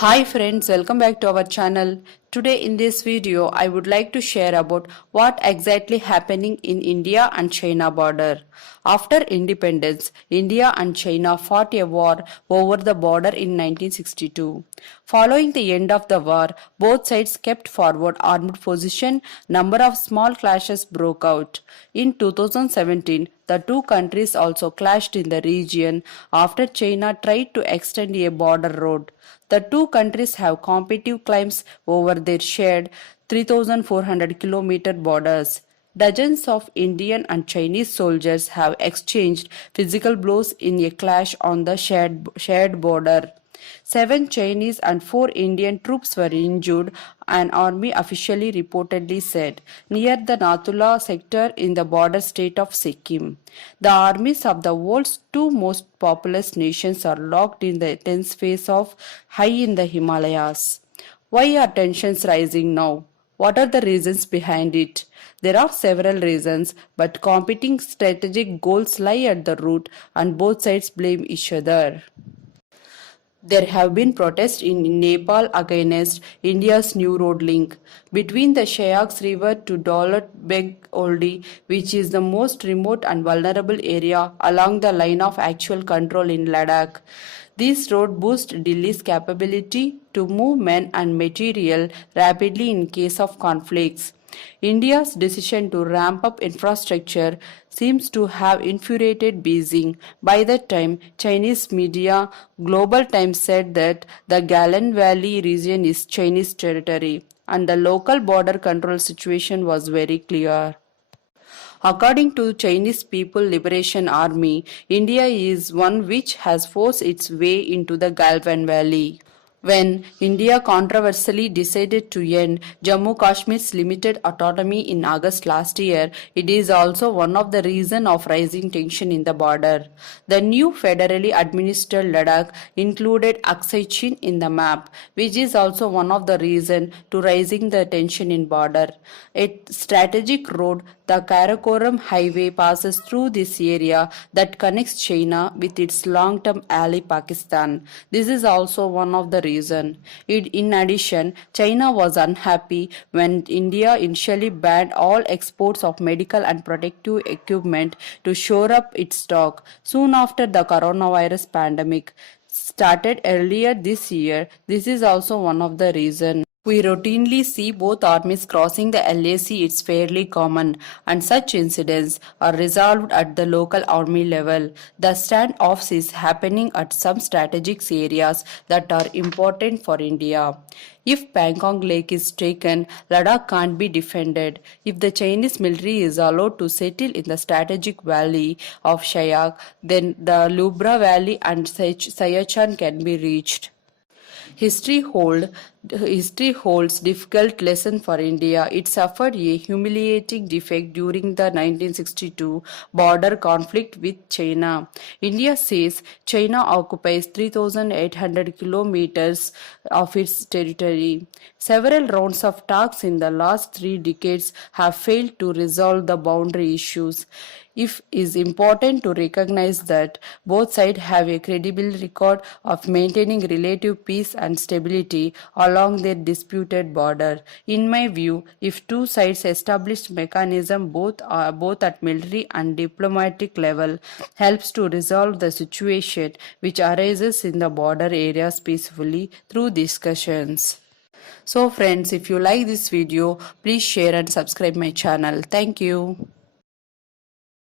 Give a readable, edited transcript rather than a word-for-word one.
Hi friends, welcome back to our channel. Today in this video, I would like to share about what exactly happening in India and China border. After independence, India and China fought a war over the border in 1962. Following the end of the war, both sides kept forward armed position. Number of small clashes broke out. In 2017, the two countries also clashed in the region after China tried to extend a border road. The two countries have competitive claims over their shared 3,400-kilometer borders. Dozens of Indian and Chinese soldiers have exchanged physical blows in a clash on the shared border. Seven Chinese and four Indian troops were injured, an army officially reportedly said, near the Nathula sector in the border state of Sikkim. The armies of the world's two most populous nations are locked in the tense phase of high in the Himalayas. Why are tensions rising now? What are the reasons behind it? There are several reasons, but competing strategic goals lie at the root, and both sides blame each other. There have been protests in Nepal against India's new road link between the Shayaks River to Daulat Beg Oldi, which is the most remote and vulnerable area along the line of actual control in Ladakh. This road boosts Delhi's capability to move men and material rapidly in case of conflicts. India's decision to ramp up infrastructure seems to have infuriated Beijing. By that time, Chinese media Global Times said that the Galan Valley region is Chinese territory and the local border control situation was very clear. According to Chinese People Liberation Army, India is one which has forced its way into the Galwan Valley. When India controversially decided to end Jammu Kashmir's limited autonomy in August last year, it is also one of the reasons of rising tension in the border. The new federally administered Ladakh included Aksai Chin in the map, which is also one of the reasons to rising the tension in border. A strategic road, the Karakoram Highway, passes through this area that connects China with its long-term ally Pakistan. This is also one of the reason. In addition, China was unhappy when India initially banned all exports of medical and protective equipment to shore up its stock. Soon after the coronavirus pandemic started earlier this year, this is also one of the reasons. We routinely see both armies crossing the LAC. It's fairly common, and such incidents are resolved at the local army level. The standoffs is happening at some strategic areas that are important for India. If Pangong Lake is taken, Ladakh can't be defended. If the Chinese military is allowed to settle in the strategic valley of Shayak, then the Lubra Valley and Siachen can be reached. History, hold, History holds difficult lesson for India. It suffered a humiliating defeat during the 1962 border conflict with China. India says China occupies 3,800 kilometers of its territory. Several rounds of talks in the last 3 decades have failed to resolve the boundary issues. It is important to recognize that both sides have a credible record of maintaining relative peace and stability along their disputed border. In my view, if two sides establish mechanism both at military and diplomatic level helps to resolve the situation which arises in the border areas peacefully through discussions. So friends, if you like this video, please share and subscribe my channel. Thank you.